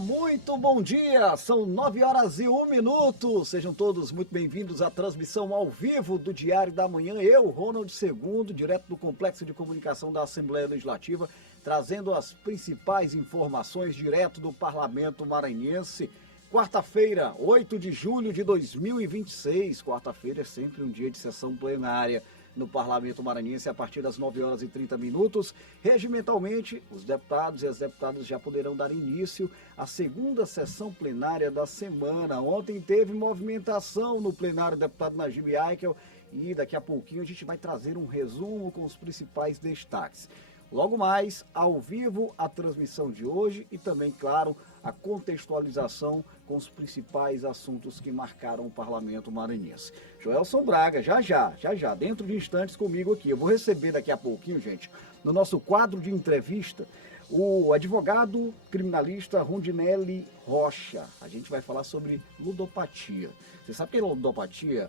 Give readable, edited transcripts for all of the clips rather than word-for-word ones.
muito bom dia! São 9h01. Sejam todos muito bem-vindos à transmissão ao vivo do Diário da Manhã. Eu, Ronald II, direto do Complexo de Comunicação da Assembleia Legislativa, trazendo as principais informações direto do Parlamento Maranhense. Quarta-feira, 8 de julho de 2026. Quarta-feira é sempre um dia de sessão plenária no Parlamento Maranhense a partir das 9h30. Regimentalmente, os deputados e as deputadas já poderão dar início à segunda sessão plenária da semana. Ontem teve movimentação no plenário do deputado Najib Aikel e daqui a pouquinho a gente vai trazer um resumo com os principais destaques. Logo mais, ao vivo, a transmissão de hoje e também, claro, a contextualização com os principais assuntos que marcaram o Parlamento Maranhense. Joelson Braga, já, dentro de instantes comigo aqui. Eu vou receber daqui a pouquinho, gente, no nosso quadro de entrevista, o advogado criminalista Rondinelli Rocha. A gente vai falar sobre ludopatia. Você sabe o que é ludopatia?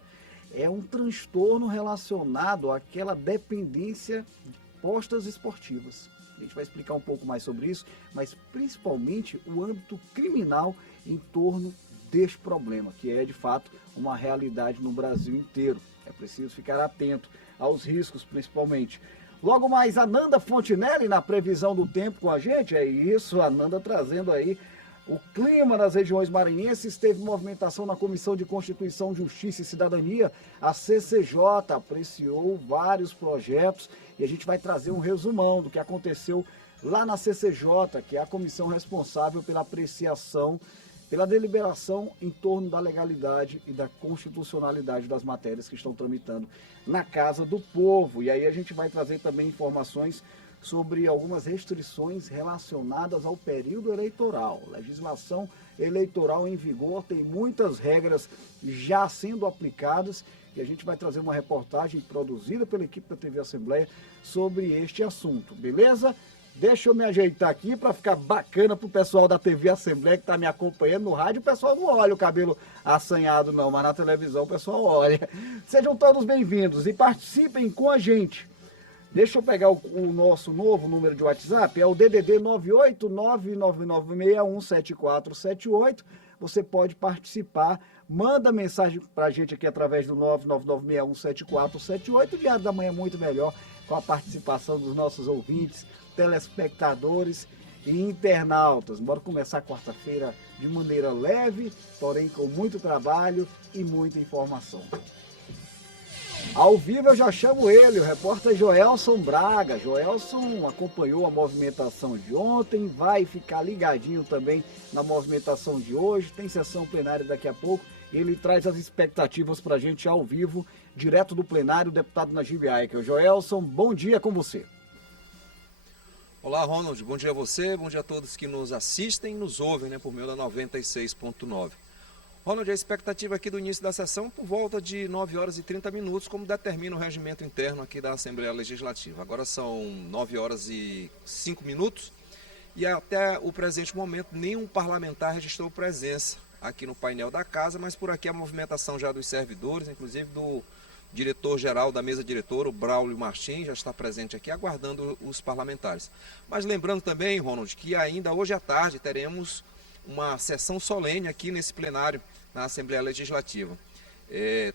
É um transtorno relacionado àquela dependência de apostas esportivas. A gente vai explicar um pouco mais sobre isso, mas principalmente o âmbito criminal em torno deste problema, que é de fato uma realidade no Brasil inteiro. É preciso ficar atento aos riscos, principalmente. Logo mais, a Nanda Fontinelli na previsão do tempo com a gente. É isso, a Nanda trazendo aí o clima nas regiões maranhenses. Teve movimentação na Comissão de Constituição, Justiça e Cidadania. A CCJ apreciou vários projetos e a gente vai trazer um resumão do que aconteceu lá na CCJ, que é a comissão responsável pela apreciação, pela deliberação em torno da legalidade e da constitucionalidade das matérias que estão tramitando na Casa do Povo. E aí a gente vai trazer também informações sobre algumas restrições relacionadas ao período eleitoral. Legislação eleitoral em vigor, tem muitas regras já sendo aplicadas e a gente vai trazer uma reportagem produzida pela equipe da TV Assembleia sobre este assunto, beleza? Deixa eu me ajeitar aqui para ficar bacana para o pessoal da TV Assembleia que está me acompanhando no rádio. O pessoal não olha o cabelo assanhado não, mas na televisão o pessoal olha. Sejam todos bem-vindos e participem com a gente. Deixa eu pegar o nosso novo número de WhatsApp, é o DDD 98999617478. Você pode participar, manda mensagem para a gente aqui através do 999617478. O Diário da Manhã é muito melhor com a participação dos nossos ouvintes, telespectadores e internautas. Bora começar quarta-feira de maneira leve, porém com muito trabalho e muita informação. Ao vivo eu já chamo ele, o repórter Joelson Braga. Joelson acompanhou a movimentação de ontem, vai ficar ligadinho também na movimentação de hoje. Tem sessão plenária daqui a pouco. Ele traz as expectativas para a gente ao vivo, direto do plenário, o deputado Najib Aikel. Joelson, bom dia com você. Olá, Ronald. Bom dia a você, bom dia a todos que nos assistem e nos ouvem, por meio da 96.9. Ronald, a expectativa aqui do início da sessão por volta de 9h30, como determina o regimento interno aqui da Assembleia Legislativa. Agora são 9h05 e até o presente momento nenhum parlamentar registrou presença aqui no painel da casa, mas por aqui a movimentação já dos servidores, inclusive do diretor-geral da mesa diretora, o Braulio Martins, já está presente aqui aguardando os parlamentares. Mas lembrando também, Ronald, que ainda hoje à tarde teremos uma sessão solene aqui nesse plenário na Assembleia Legislativa.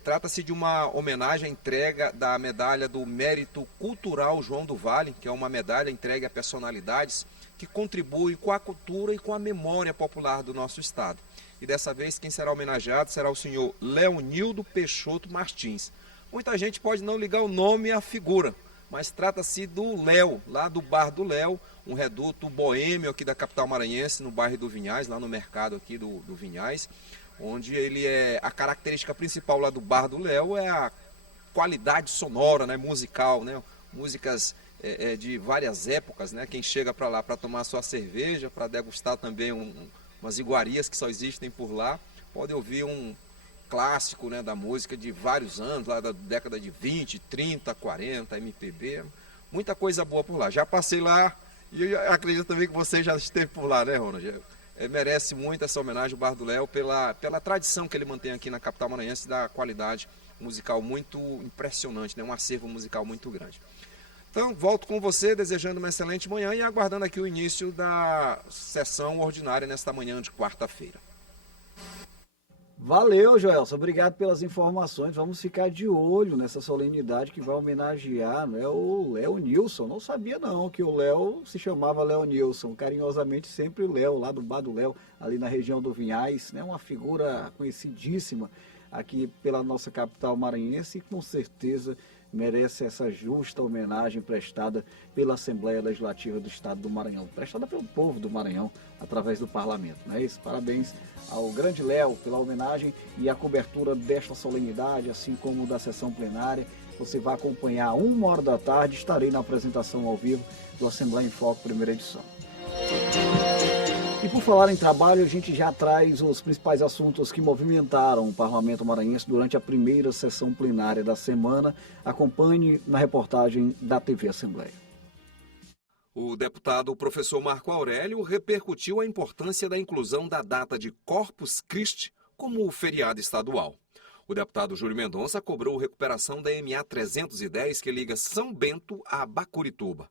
Trata-se de uma homenagem à entrega da medalha do Mérito Cultural João do Vale, que é uma medalha entregue a personalidades que contribuem com a cultura e com a memória popular do nosso estado. E dessa vez quem será homenageado será o senhor Leonildo Peixoto Martins. Muita gente pode não ligar o nome à figura, mas trata-se do Léo, lá do Bar do Léo, um reduto boêmio aqui da capital maranhense, no bairro do Vinhais, lá no mercado aqui do Vinhais, onde ele a característica principal lá do Bar do Léo é a qualidade sonora, musical, músicas de várias épocas, quem chega para lá para tomar sua cerveja, para degustar também umas iguarias que só existem por lá, pode ouvir um clássico da música de vários anos, lá da década de 20, 30, 40, MPB, muita coisa boa por lá. Já passei lá e eu acredito também que você já esteve por lá, Ronald? Merece muito essa homenagem ao Bar do Léo pela tradição que ele mantém aqui na capital maranhense, da qualidade musical muito impressionante, um acervo musical muito grande. Então, volto com você, desejando uma excelente manhã e aguardando aqui o início da sessão ordinária nesta manhã de quarta-feira. Valeu, Joelson. Obrigado pelas informações. Vamos ficar de olho nessa solenidade que vai homenagear, né, o Léo Nilson. Não sabia não que o Léo se chamava Léo Nilson. Carinhosamente sempre o Léo, lá do Bar do Léo, ali na região do Vinhais, né, uma figura conhecidíssima aqui pela nossa capital maranhense e com certeza merece essa justa homenagem prestada pela Assembleia Legislativa do Estado do Maranhão, prestada pelo povo do Maranhão através do Parlamento, não é isso? Parabéns ao grande Léo pela homenagem e a cobertura desta solenidade, assim como da sessão plenária. Você vai acompanhar 1h da tarde, estarei na apresentação ao vivo do Assembleia em Foco, primeira edição. E por falar em trabalho, a gente já traz os principais assuntos que movimentaram o Parlamento Maranhense durante a primeira sessão plenária da semana. Acompanhe na reportagem da TV Assembleia. O deputado professor Marco Aurélio repercutiu a importância da inclusão da data de Corpus Christi como feriado estadual. O deputado Júlio Mendonça cobrou recuperação da MA 310 que liga São Bento a Bacurituba.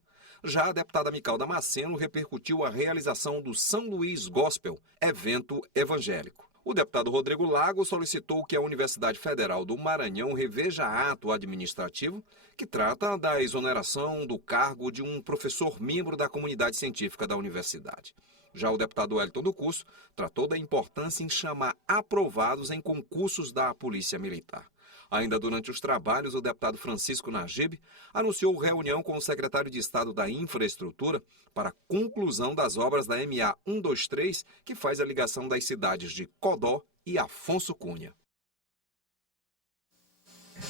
Já a deputada Mical Damasceno repercutiu a realização do São Luís Gospel, evento evangélico. O deputado Rodrigo Lago solicitou que a Universidade Federal do Maranhão reveja ato administrativo que trata da exoneração do cargo de um professor membro da comunidade científica da universidade. Já o deputado Wellington do Curso tratou da importância em chamar aprovados em concursos da Polícia Militar. Ainda durante os trabalhos, o deputado Francisco Najib anunciou reunião com o secretário de Estado da Infraestrutura para a conclusão das obras da MA 123, que faz a ligação das cidades de Codó e Afonso Cunha.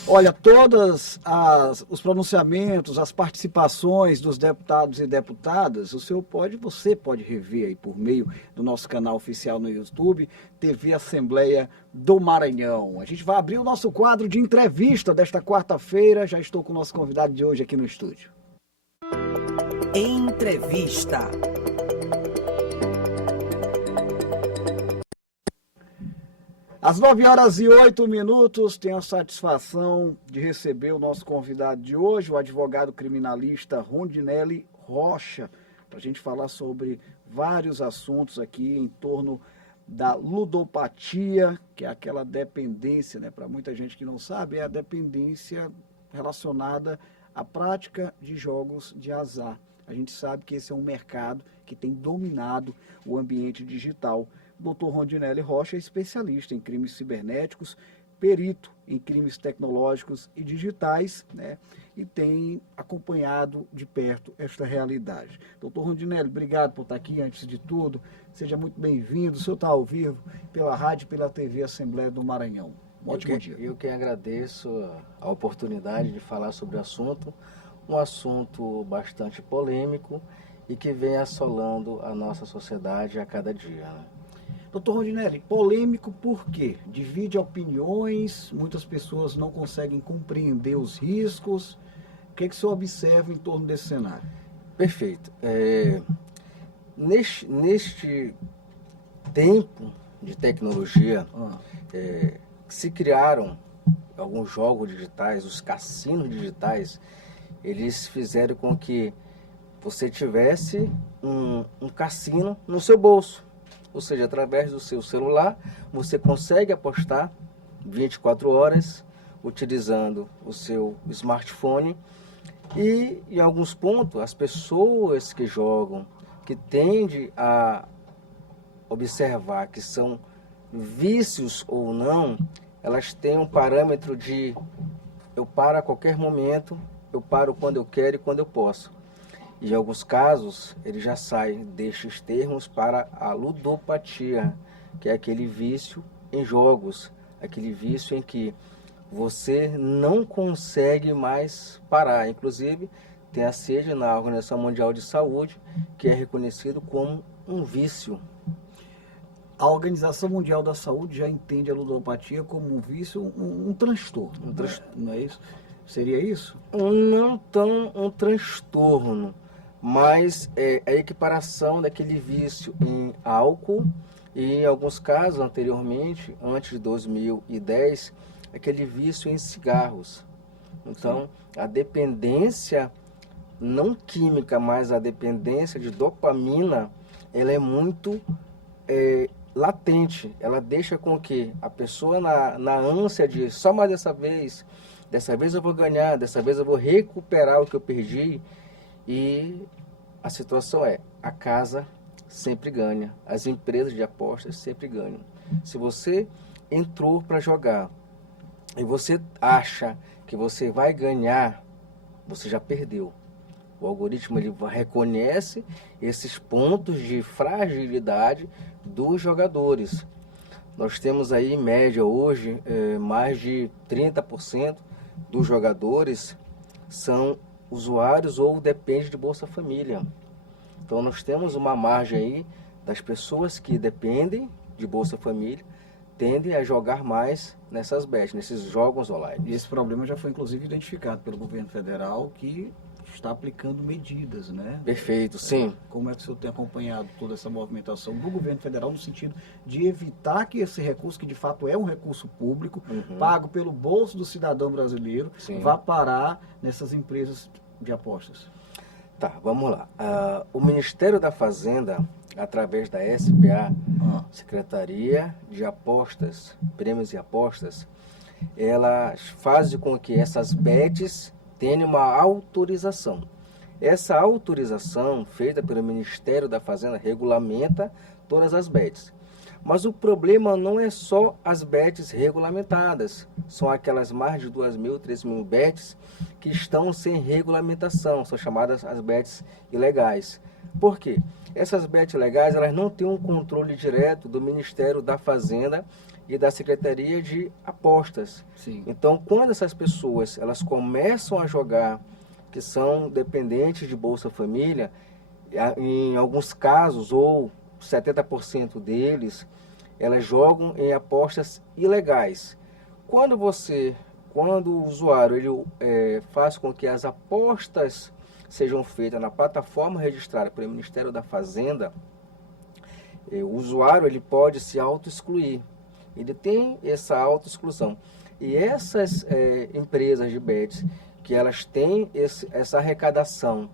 Olha, todos os pronunciamentos, as participações dos deputados e deputadas, você pode rever aí por meio do nosso canal oficial no YouTube, TV Assembleia do Maranhão. A gente vai abrir o nosso quadro de entrevista desta quarta-feira. Já estou com o nosso convidado de hoje aqui no estúdio. Entrevista. Às 9h08, tenho a satisfação de receber o nosso convidado de hoje, o advogado criminalista Rondinelli Rocha, para a gente falar sobre vários assuntos aqui em torno da ludopatia, que é aquela dependência, né? Para muita gente que não sabe, é a dependência relacionada à prática de jogos de azar. A gente sabe que esse é um mercado que tem dominado o ambiente digital. O Dr. Rondinelli Rocha é especialista em crimes cibernéticos, perito em crimes tecnológicos e digitais, né? E tem acompanhado de perto esta realidade. Dr. Rondinelli, obrigado por estar aqui antes de tudo. Seja muito bem-vindo. O senhor está ao vivo pela rádio e pela TV Assembleia do Maranhão. Ótimo dia. Eu que agradeço a oportunidade de falar sobre o assunto, um assunto bastante polêmico e que vem assolando a nossa sociedade a cada dia, né? Doutor Rondinelli, polêmico por quê? Divide opiniões, muitas pessoas não conseguem compreender os riscos. O que o senhor observa em torno desse cenário? Perfeito. Neste tempo de tecnologia, se criaram alguns jogos digitais, os cassinos digitais, eles fizeram com que você tivesse um cassino no seu bolso. Ou seja, através do seu celular, você consegue apostar 24 horas utilizando o seu smartphone. E, em alguns pontos, as pessoas que jogam, que tendem a observar que são vícios ou não, elas têm um parâmetro de eu paro a qualquer momento, eu paro quando eu quero e quando eu posso. E em alguns casos, ele já sai destes termos para a ludopatia, que é aquele vício em jogos, aquele vício em que você não consegue mais parar. Inclusive, tem a sede na Organização Mundial de Saúde, que é reconhecido como um vício. A Organização Mundial da Saúde já entende a ludopatia como um vício, um transtorno. Não é isso? Seria isso? Não tão um transtorno, mas a equiparação daquele vício em álcool e, em alguns casos, anteriormente, antes de 2010, aquele vício em cigarros. Então, a dependência não química, mas a dependência de dopamina, ela é muito latente. Ela deixa com que a pessoa na ânsia de só mais dessa vez eu vou ganhar, dessa vez eu vou recuperar o que eu perdi. E a situação a casa sempre ganha, as empresas de apostas sempre ganham. Se você entrou para jogar e você acha que você vai ganhar, você já perdeu. O algoritmo ele reconhece esses pontos de fragilidade dos jogadores. Nós temos aí em média hoje mais de 30% dos jogadores são usuários ou depende de Bolsa Família. Então nós temos uma margem aí das pessoas que dependem de Bolsa Família tendem a jogar mais nessas bets, nesses jogos online. E esse problema já foi inclusive identificado pelo governo federal, que está aplicando medidas, né? Perfeito, sim. Como é que o senhor tem acompanhado toda essa movimentação do governo federal no sentido de evitar que esse recurso, que de fato é um recurso público, pago pelo bolso do cidadão brasileiro, sim, vá parar nessas empresas de apostas? Tá, vamos lá. O Ministério da Fazenda, através da SPA, Secretaria de Apostas, Prêmios e Apostas, ela faz com que essas bets tenham uma autorização. Essa autorização, feita pelo Ministério da Fazenda, regulamenta todas as bets. Mas o problema não é só as bets regulamentadas, são aquelas mais de 2.000, 3.000 bets que estão sem regulamentação, são chamadas as bets ilegais. Por quê? Essas bets legais, elas não têm um controle direto do Ministério da Fazenda e da Secretaria de Apostas. Sim. Então, quando essas pessoas elas começam a jogar, que são dependentes de Bolsa Família, em alguns casos, ou 70% deles, elas jogam em apostas ilegais. Quando o usuário ele, faz com que as apostas sejam feitas na plataforma registrada pelo Ministério da Fazenda, o usuário ele pode se auto-excluir. Ele tem essa auto-exclusão. E essas empresas de bets, que elas têm essa arrecadação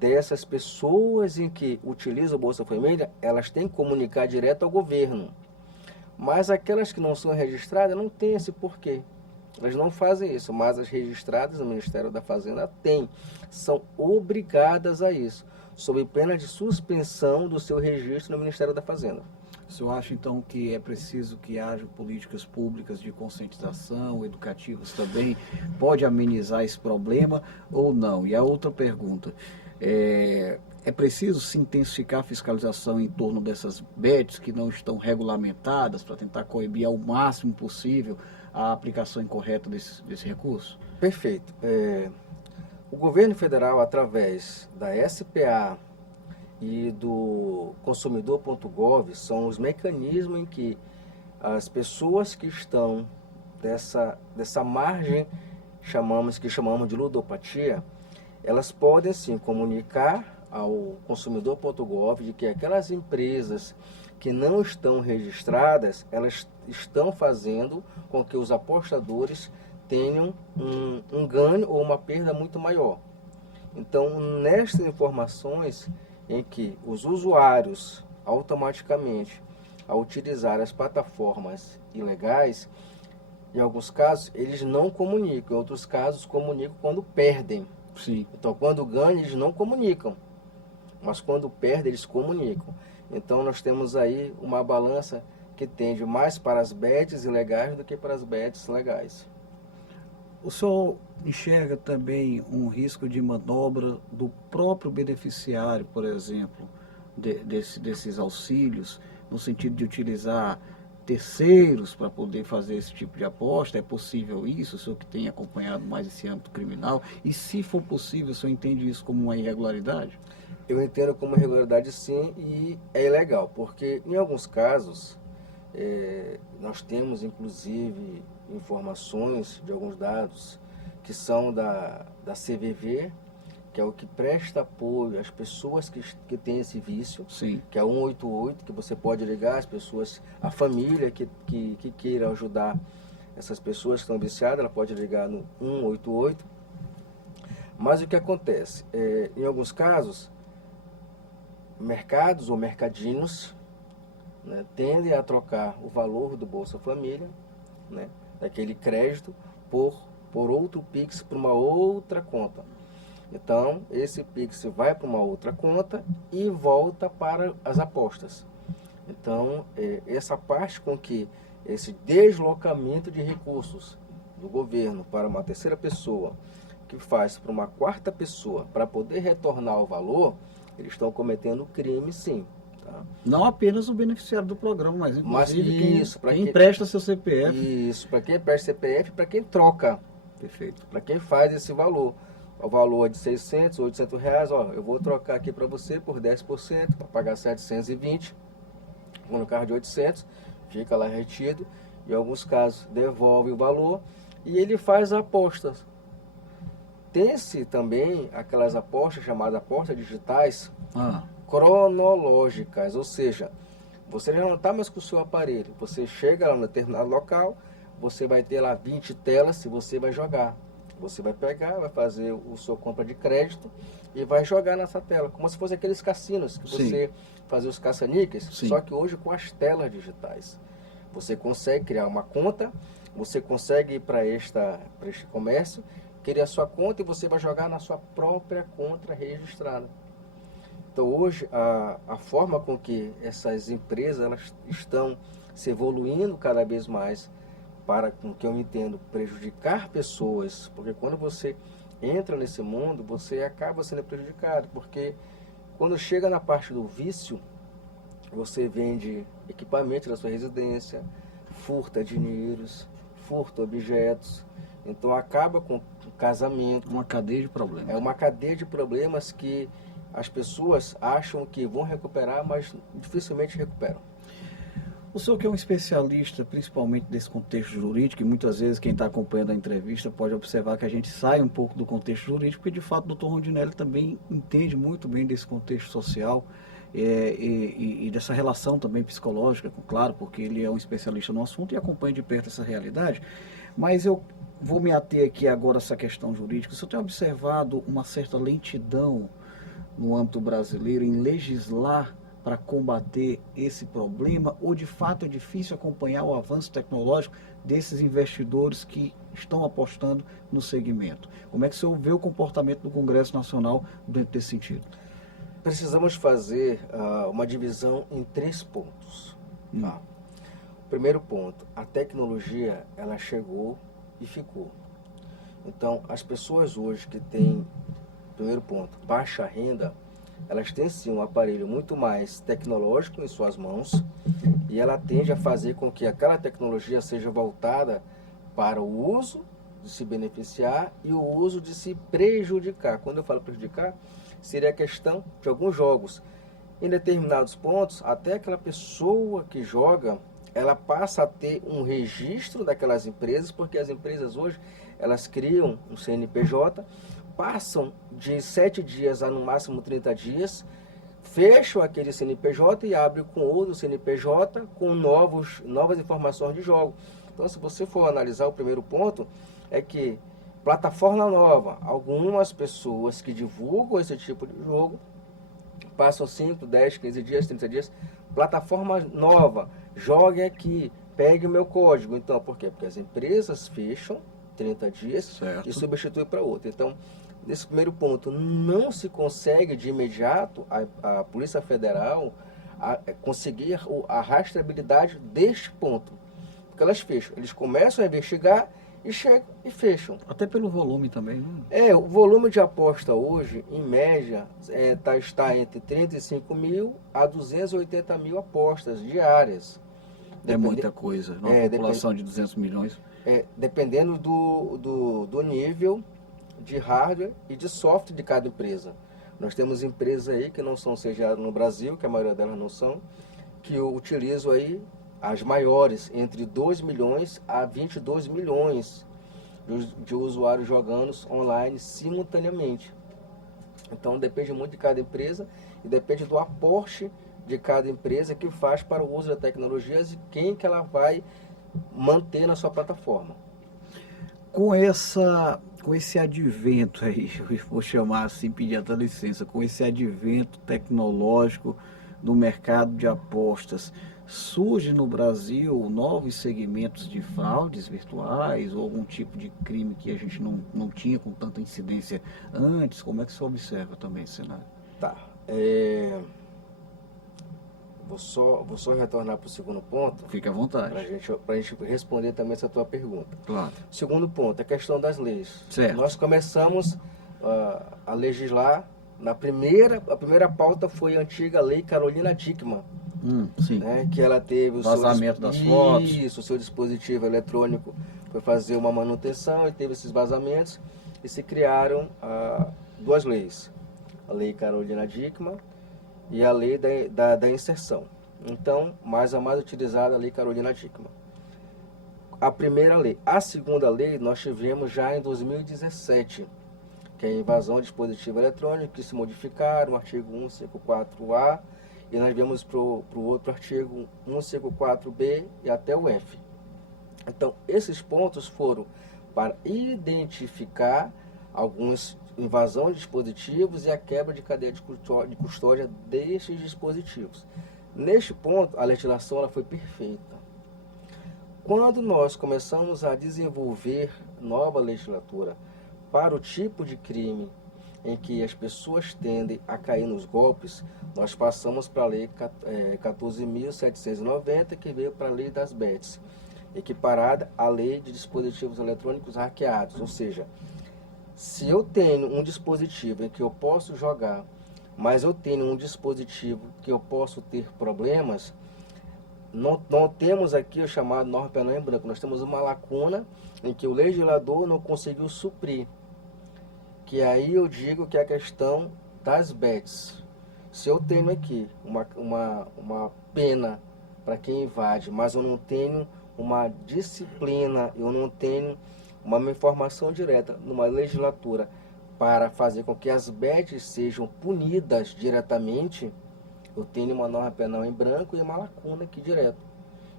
dessas pessoas em que utilizam o Bolsa Família, elas têm que comunicar direto ao governo. Mas aquelas que não são registradas não têm esse porquê. Elas não fazem isso, mas as registradas no Ministério da Fazenda têm. São obrigadas a isso, sob pena de suspensão do seu registro no Ministério da Fazenda. O senhor acha, então, que é preciso que haja políticas públicas de conscientização, educativas também? Pode amenizar esse problema ou não? E a outra pergunta, é preciso se intensificar a fiscalização em torno dessas bets que não estão regulamentadas para tentar coibir ao máximo possível a aplicação incorreta desse recurso? Perfeito. O governo federal, através da SPA e do consumidor.gov, são os mecanismos em que as pessoas que estão dessa margem que chamamos de ludopatia, elas podem sim comunicar ao consumidor.gov de que aquelas empresas que não estão registradas, elas estão fazendo com que os apostadores tenham um ganho ou uma perda muito maior. Então, nestas informações em que os usuários automaticamente, ao utilizar as plataformas ilegais, em alguns casos eles não comunicam, em outros casos comunicam quando perdem. Sim. Então, quando ganham, eles não comunicam, mas quando perdem, eles comunicam. Então, nós temos aí uma balança que tende mais para as bets ilegais do que para as bets legais. O senhor enxerga também um risco de manobra do próprio beneficiário, por exemplo, desses auxílios, no sentido de utilizar terceiros para poder fazer esse tipo de aposta? É possível isso? O senhor que tem acompanhado mais esse âmbito criminal? E se for possível, o senhor entende isso como uma irregularidade? Eu entendo como irregularidade sim, e é ilegal, porque em alguns casos nós temos inclusive informações de alguns dados que são da CVV, que é o que presta apoio às pessoas que têm esse vício. Sim. Que é 188, que você pode ligar as pessoas, a família que queira ajudar essas pessoas que estão viciadas, ela pode ligar no 188. Mas o que acontece? Em alguns casos, mercados ou mercadinhos, né, tendem a trocar o valor do Bolsa Família, né, daquele crédito, por outro Pix para uma outra conta. Então, esse Pix vai para uma outra conta e volta para as apostas. Então, essa parte com que esse deslocamento de recursos do governo para uma terceira pessoa, que faz para uma quarta pessoa, para poder retornar o valor, eles estão cometendo crime, sim. Tá? Não apenas o beneficiário do programa, mas inclusive isso, quem empresta seu CPF. Isso, para quem empresta CPF, para quem troca. Perfeito. Para quem faz esse valor. O valor é de 600, 800 reais, ó, eu vou trocar aqui para você por 10%, para pagar 720, vou no carro de 800, fica lá retido, em alguns casos devolve o valor e ele faz apostas. Tem-se também aquelas apostas chamadas apostas digitais cronológicas, ou seja, você já não está mais com o seu aparelho, você chega lá no determinado local, você vai ter lá 20 telas e você vai jogar. Você vai pegar, vai fazer a sua compra de crédito e vai jogar nessa tela, como se fosse aqueles cassinos que você fazia os caça-níqueis, só que hoje com as telas digitais. Você consegue criar uma conta, você consegue ir para este comércio, criar sua conta e você vai jogar na sua própria conta registrada. Então hoje a forma com que essas empresas elas estão se evoluindo cada vez mais para, com que eu entendo, prejudicar pessoas, porque quando você entra nesse mundo, você acaba sendo prejudicado, porque quando chega na parte do vício, você vende equipamento da sua residência, furta dinheiros, furta objetos, então acaba com o casamento. Uma cadeia de problemas. É uma cadeia de problemas que as pessoas acham que vão recuperar, mas dificilmente recuperam. O senhor que é um especialista, principalmente desse contexto jurídico, e muitas vezes quem está acompanhando a entrevista pode observar que a gente sai um pouco do contexto jurídico, porque de fato o doutor Rondinelli também entende muito bem desse contexto social e dessa relação também psicológica, claro, porque ele é um especialista no assunto e acompanha de perto essa realidade. Mas eu vou me ater aqui agora a essa questão jurídica. O senhor tem observado uma certa lentidão no âmbito brasileiro em legislar para combater esse problema, ou de fato é difícil acompanhar o avanço tecnológico desses investidores que estão apostando no segmento? Como é que o senhor vê o comportamento do Congresso Nacional dentro desse sentido? Precisamos fazer uma divisão em 3 pontos. Tá? O primeiro ponto, a tecnologia ela chegou e ficou. Então, as pessoas hoje que têm, primeiro ponto, baixa renda, elas têm sim um aparelho muito mais tecnológico em suas mãos e ela tende a fazer com que aquela tecnologia seja voltada para o uso de se beneficiar e o uso de se prejudicar. Quando eu falo prejudicar, seria a questão de alguns jogos. Em determinados pontos, até aquela pessoa que joga, ela passa a ter um registro daquelas empresas, porque as empresas hoje, elas criam um CNPJ, passam de 7 dias a no máximo 30 dias, fecham aquele CNPJ e abrem com outro CNPJ com novas informações de jogo. Então, se você for analisar, o primeiro ponto é que plataforma nova, algumas pessoas que divulgam esse tipo de jogo passam 5, 10, 15 dias, 30 dias, plataforma nova, jogue aqui, pegue o meu código. Então, por quê? Porque as empresas fecham 30 dias e substituem para outra. Então, nesse primeiro ponto, não se consegue de imediato a Polícia Federal conseguir a rastreabilidade deste ponto. Porque elas fecham. Eles começam a investigar e chegam e fecham. Até pelo volume também, né? O volume de aposta hoje, em média, está entre 35 mil a 280 mil apostas diárias. É muita coisa, uma população de 200 milhões. Dependendo do nível de hardware e de software de cada empresa. Nós temos empresas aí que não são sediadas no Brasil, que a maioria delas não são, que utilizam aí as maiores, entre 2 milhões a 22 milhões de usuários jogando online simultaneamente. Então depende muito de cada empresa e depende do aporte de cada empresa que faz para o uso da tecnologia e quem que ela vai manter na sua plataforma. Com essa com esse advento aí, eu vou chamar assim, pedir até licença, com esse advento tecnológico do mercado de apostas, surge no Brasil novos segmentos de fraudes virtuais ou algum tipo de crime que a gente não tinha com tanta incidência antes? Como é que você observa também esse cenário? Tá. Vou só retornar para o segundo ponto. Fique à vontade. Para a gente responder também essa tua pergunta. Claro. Segundo ponto, a questão das leis. Certo. Nós começamos a legislar, a primeira pauta foi a antiga lei Carolina Dickmann, Sim. né, que ela teve o Vazamento das fotos. Isso, o seu dispositivo eletrônico foi fazer uma manutenção e teve esses vazamentos e se criaram duas leis. A lei Carolina Dickmann e a lei da inserção. Então, mais a mais utilizada a lei Carolina Dickmann. A primeira lei. A segunda lei nós tivemos já em 2017, que é a invasão de dispositivo eletrônico, que se modificaram, o artigo 154A, e nós viemos para o outro artigo 154B e até o F. Então, esses pontos foram para identificar alguns invasão de dispositivos e a quebra de cadeia de custódia destes dispositivos. Neste ponto, a legislação ela foi perfeita. Quando nós começamos a desenvolver nova legislatura para o tipo de crime em que as pessoas tendem a cair nos golpes, nós passamos para a lei 14.790, que veio para a lei das bets, equiparada à lei de dispositivos eletrônicos hackeados, ou seja, se eu tenho um dispositivo em que eu posso jogar, mas eu tenho um dispositivo que eu posso ter problemas, não temos aqui o chamado norma penal em branco. Nós temos uma lacuna em que o legislador não conseguiu suprir. Que aí eu digo que é a questão das bets. Se eu tenho aqui uma pena para quem invade, mas eu não tenho uma disciplina, eu não tenho uma informação direta numa legislatura para fazer com que as bets sejam punidas diretamente, eu tenho uma norma penal em branco e uma lacuna aqui direto.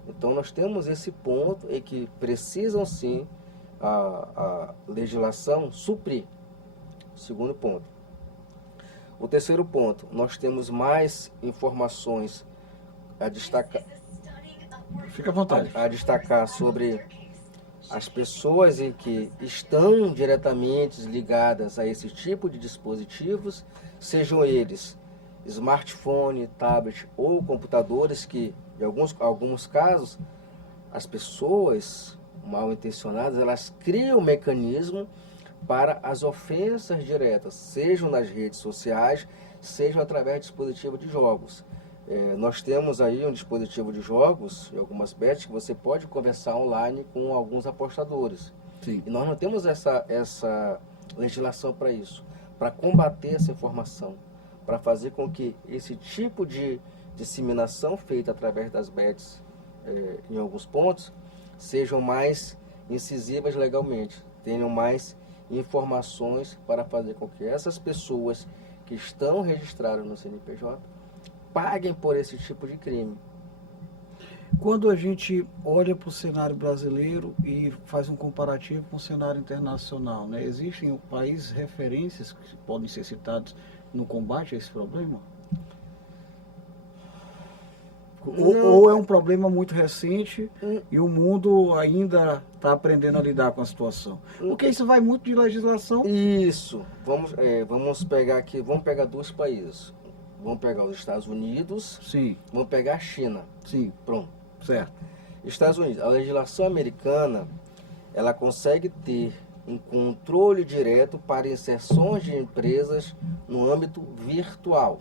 Então nós temos esse ponto em que precisam sim a legislação suprir. Segundo ponto. O terceiro ponto, nós temos mais informações a destacar. Fica à vontade. A destacar sobre as pessoas em que estão diretamente ligadas a esse tipo de dispositivos, sejam eles smartphone, tablet ou computadores, que em alguns casos as pessoas mal intencionadas elas criam um mecanismo para as ofensas diretas, sejam nas redes sociais, sejam através de dispositivo de jogos. Nós temos aí um dispositivo de jogos e algumas bets que você pode conversar online com alguns apostadores. Sim. E nós não temos essa legislação para isso, para combater essa informação, para fazer com que esse tipo de disseminação feita através das bets em alguns pontos sejam mais incisivas legalmente, tenham mais informações para fazer com que essas pessoas que estão registradas no CNPJ paguem por esse tipo de crime. Quando a gente olha para o cenário brasileiro e faz um comparativo com o cenário internacional, né? Existem países referências que podem ser citados no combate a esse problema? Ou é um problema muito recente e o mundo ainda está aprendendo a lidar com a situação? Porque isso vai muito de legislação. Isso. Vamos pegar aqui, vamos pegar dois países. Vamos pegar os Estados Unidos. Sim. Vamos pegar a China. Sim. Pronto. Certo. Estados Unidos. A legislação americana, ela consegue ter um controle direto para inserções de empresas no âmbito virtual.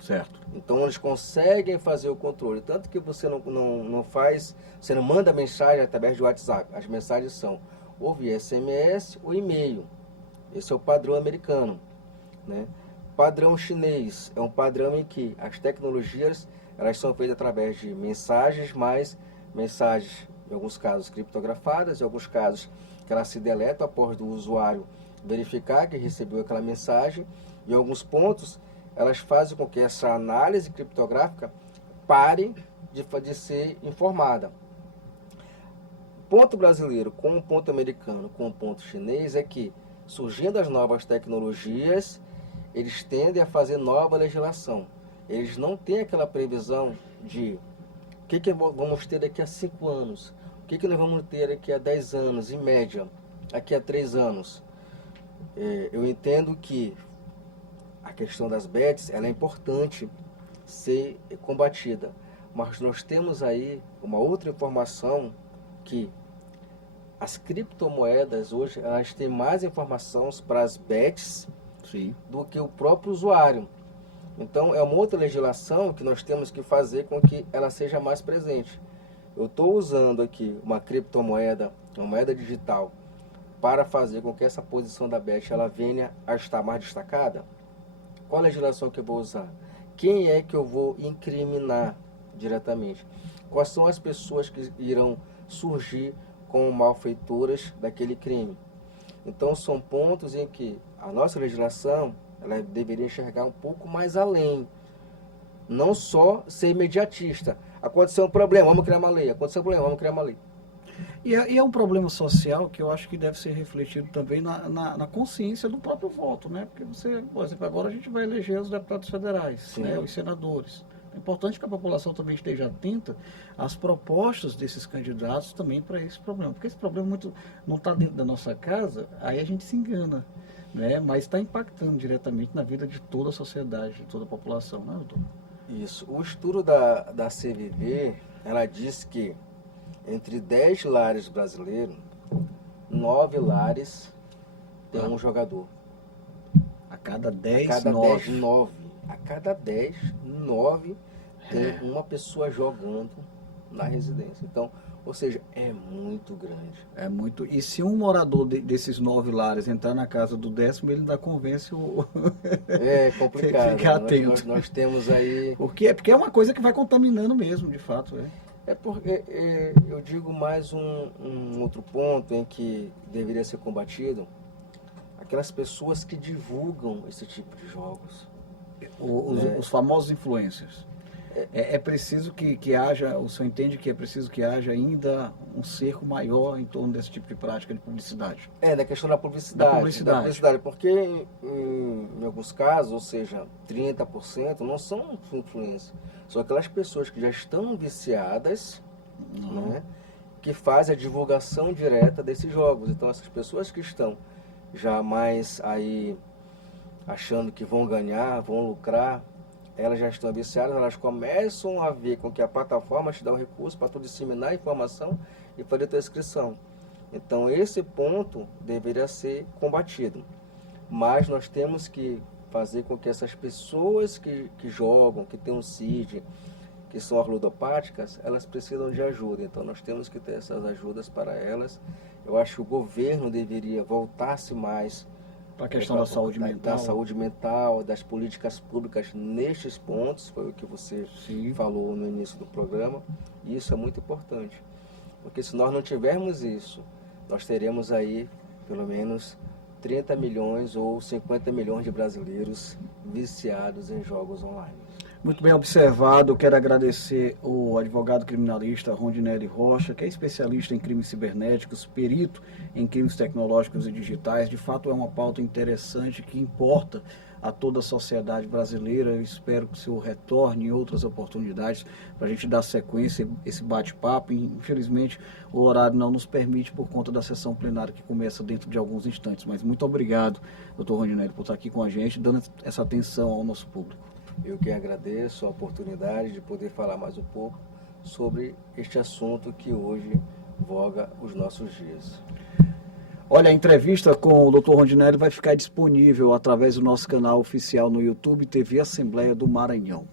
Certo. Então eles conseguem fazer o controle. Tanto que você não faz, você não manda mensagem através de WhatsApp. As mensagens são ou via SMS ou e-mail. Esse é o padrão americano, né? Padrão chinês é um padrão em que as tecnologias elas são feitas através de mensagens, mas mensagens, em alguns casos, criptografadas, em alguns casos que ela se deleta após o usuário verificar que recebeu aquela mensagem. Em alguns pontos, elas fazem com que essa análise criptográfica pare de ser informada. O ponto brasileiro com o ponto americano, com o ponto chinês, é que surgindo as novas tecnologias, eles tendem a fazer nova legislação. Eles não têm aquela previsão de o que vamos ter daqui a 5 anos, o que nós vamos ter daqui a 10 anos, em média, daqui a 3 anos. Eu entendo que a questão das bets, ela é importante ser combatida, mas nós temos aí uma outra informação que as criptomoedas hoje, elas têm mais informações para as bets Sim. do que o próprio usuário. Então é uma outra legislação que nós temos que fazer com que ela seja mais presente. Eu estou usando aqui uma criptomoeda, uma moeda digital, para fazer com que essa posição da bet ela venha a estar mais destacada. Qual a legislação que eu vou usar? Quem é que eu vou incriminar diretamente? Quais são as pessoas que irão surgir como malfeitoras daquele crime? Então são pontos em que a nossa legislação ela deveria enxergar um pouco mais além. Não só ser imediatista. Aconteceu um problema, vamos criar uma lei. Aconteceu um problema, vamos criar uma lei. E é um problema social que eu acho que deve ser refletido também na consciência do próprio voto, né? Porque você, por exemplo, agora a gente vai eleger os deputados federais, né? Os senadores. É importante que a população também esteja atenta às propostas desses candidatos também para esse problema. Porque esse problema não está dentro da nossa casa, aí a gente se engana, né? Mas está impactando diretamente na vida de toda a sociedade, de toda a população, né, doutor? Isso. O estudo da CVV, ela diz que entre 10 lares brasileiros, 9 lares tem um jogador. A cada 10, a cada 9. 10, 9. A cada 10, 9 tem uma pessoa jogando na residência. Então, ou seja, é muito grande. É muito. E se um morador desses 9 lares entrar na casa do 10º, ele ainda convence o. É complicado. Tem que ficar atento. Nós temos aí. Porque é uma coisa que vai contaminando mesmo, de fato. É porque eu digo mais um outro ponto em que deveria ser combatido: aquelas pessoas que divulgam esse tipo de jogos. Os famosos influencers. É preciso que haja, o senhor entende que é preciso que haja ainda um cerco maior em torno desse tipo de prática de publicidade? Da questão da publicidade. Da publicidade, porque em alguns casos, ou seja, 30% não são influencers. São aquelas pessoas que já estão viciadas, né, que fazem a divulgação direta desses jogos. Então essas pessoas que estão já mais aí achando que vão ganhar, vão lucrar, elas já estão viciadas, elas começam a ver com que a plataforma te dá o recurso para tu disseminar a informação e fazer a tua inscrição. Então esse ponto deveria ser combatido. Mas nós temos que fazer com que essas pessoas que jogam, que têm um CID, que são as ludopáticas, elas precisam de ajuda. Então nós temos que ter essas ajudas para elas. Eu acho que o governo deveria voltar-se mais para a questão da saúde mental. Da saúde mental, das políticas públicas nestes pontos, foi o que você falou no início do programa. E isso é muito importante. Porque se nós não tivermos isso, nós teremos aí pelo menos 30 milhões ou 50 milhões de brasileiros viciados em jogos online. Muito bem observado. Eu quero agradecer o advogado criminalista Rondinelli Rocha, que é especialista em crimes cibernéticos, perito em crimes tecnológicos e digitais. De fato, é uma pauta interessante que importa a toda a sociedade brasileira. Eu espero que o senhor retorne em outras oportunidades para a gente dar sequência a esse bate-papo. Infelizmente, o horário não nos permite por conta da sessão plenária que começa dentro de alguns instantes. Mas muito obrigado, doutor Rondinelli, por estar aqui com a gente, dando essa atenção ao nosso público. Eu que agradeço a oportunidade de poder falar mais um pouco sobre este assunto que hoje voga os nossos dias. Olha, a entrevista com o Dr. Rondinelli vai ficar disponível através do nosso canal oficial no YouTube, TV Assembleia do Maranhão.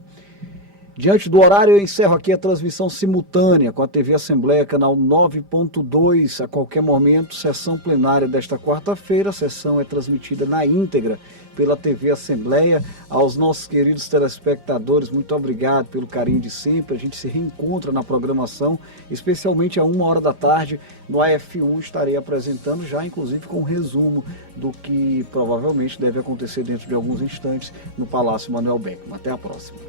Diante do horário, eu encerro aqui a transmissão simultânea com a TV Assembleia, canal 9.2. A qualquer momento, sessão plenária desta quarta-feira. A sessão é transmitida na íntegra pela TV Assembleia. Aos nossos queridos telespectadores, muito obrigado pelo carinho de sempre. A gente se reencontra na programação, especialmente a 1h da tarde, no AF1. Estarei apresentando já, inclusive, com um resumo do que provavelmente deve acontecer dentro de alguns instantes no Palácio Manuel Beckmann. Até a próxima.